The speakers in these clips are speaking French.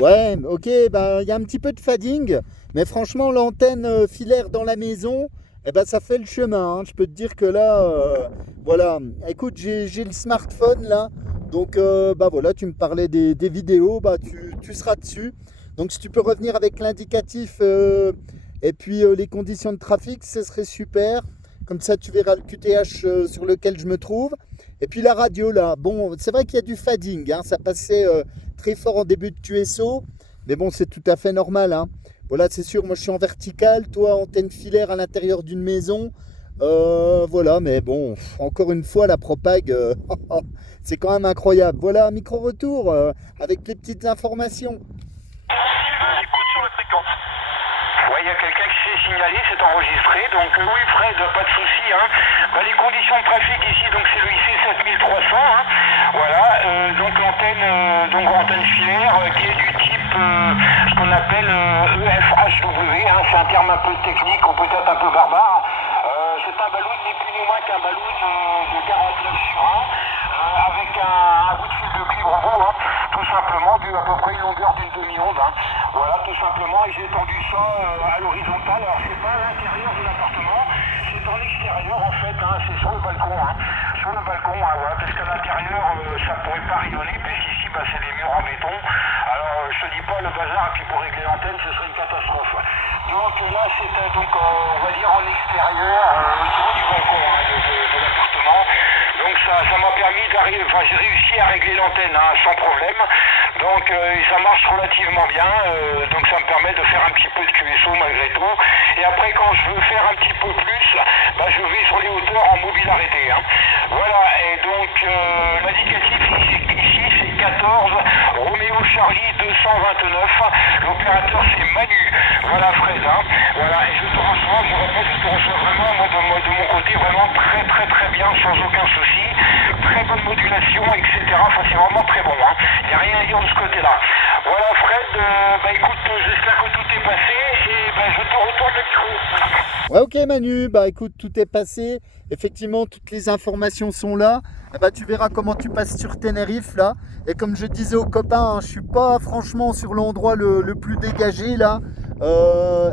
Ouais, ok, bah il y a un petit peu de fading, mais franchement l'antenne filaire dans la maison, eh ben ça fait le chemin, hein. Je peux te dire que là, voilà. Écoute, j'ai le smartphone là, donc bah voilà, tu me parlais des vidéos, bah tu seras dessus. Donc si tu peux revenir avec l'indicatif et puis les conditions de trafic, ce serait super. Comme ça, tu verras le QTH sur lequel je me trouve. Et puis la radio là, bon, c'est vrai qu'il y a du fading, hein, ça passait très fort en début de QSO, mais bon, c'est tout à fait normal, hein. Voilà, c'est sûr, moi je suis en vertical, toi antenne filaire à l'intérieur d'une maison. Voilà, mais bon, encore une fois, la propague, c'est quand même incroyable. Voilà, micro-retour avec les petites informations. Écoute sur la fréquence. Ouais, il y a quelqu'un qui s'est signalé, c'est enregistré, donc oui Fred, pas de souci, hein. Bah, les conditions de trafic ici, donc c'est le IC 7300, hein. Voilà, donc l'antenne, donc antenne filaire, qui est du type, ce qu'on appelle EFHW, hein. C'est un terme un peu technique ou peut-être un peu barbare. C'est un ballon ni plus ni moins qu'un ballon de 49 sur 1, avec un bout de fil de cuivre en haut, hein, tout simplement, à peu près une longueur d'une demi-onde, hein. Voilà, tout simplement, et j'ai étendu ça à l'horizontale. Alors c'est pas à l'intérieur de l'appartement, c'est en extérieur en fait, hein, c'est sur le balcon, hein. Sur le balcon, hein, voilà, parce qu'à l'intérieur ça pourrait pas rayonner, puisqu'ici bah, c'est des murs en béton. Alors je te dis pas le bazar, et puis pour régler l'antenne ce serait une catastrophe. Donc là c'était donc on va dire en extérieur, au niveau du balcon, hein, de l'appartement. Donc ça m'a permis d'arriver, enfin j'ai réussi à régler l'antenne, hein, sans problème. Donc ça marche relativement bien, donc ça me permet de faire un petit peu de QSO malgré tout. Et après quand je veux faire un petit peu plus, bah, je vais sur les hauteurs en mobile arrêté, hein. Voilà, et donc l'indicatif ici c'est 14 Roméo Charlie 229, l'opérateur c'est Manu. Voilà Fred, hein. Voilà, et je te reçois, je répète, je te reçois vraiment moi de mon côté vraiment très bien, sans aucun souci, très bonne modulation, etc. Enfin c'est vraiment très bon, hein. Il n'y a rien à dire de ce côté-là. Voilà Fred, bah écoute, j'espère que tout est passé et bah, je te retourne le micro. Ouais, ok Manu, bah écoute, tout est passé. Effectivement, toutes les informations sont là. Eh bah, tu verras comment tu passes sur Tenerife là. Et comme je disais aux copains, hein, je suis pas franchement sur l'endroit le plus dégagé là,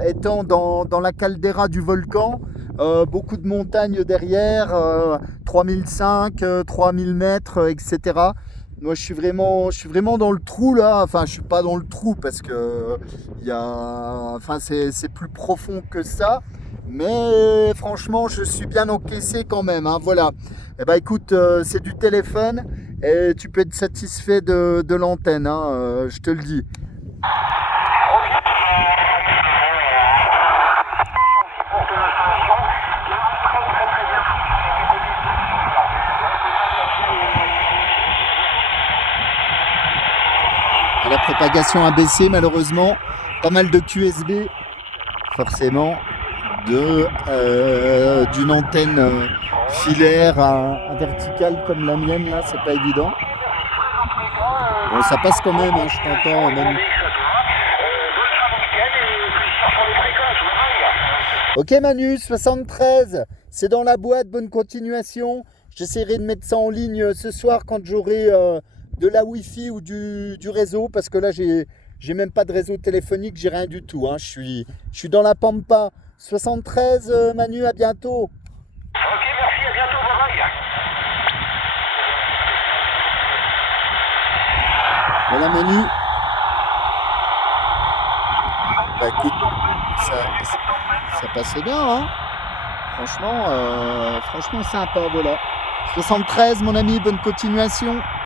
étant dans la caldeira du volcan. Beaucoup de montagnes derrière, 3005, 3000 mètres, etc. Moi, je suis vraiment dans le trou là. Enfin, je suis pas dans le trou parce que enfin, c'est plus profond que ça. Mais franchement, je suis bien encaissé quand même, hein, voilà. Eh ben, écoute, c'est du téléphone et tu peux être satisfait de l'antenne, hein, je te le dis. La propagation a baissé malheureusement. Pas mal de QSB, forcément. D'une antenne filaire à verticale comme la mienne là, c'est pas évident. Bon, ça passe quand même, hein, je t'entends même. Ok Manu, 73, c'est dans la boîte, bonne continuation. J'essaierai de mettre ça en ligne ce soir quand j'aurai de la Wi-Fi ou du réseau, parce que là j'ai même pas de réseau téléphonique, j'ai rien du tout, hein. Je suis dans la pampa. 73 Manu, à bientôt. Ok, merci, à bientôt, bye bye. Voilà Manu. Bah écoute, ça passait bien, hein. Franchement sympa, voilà. 73 mon ami, bonne continuation.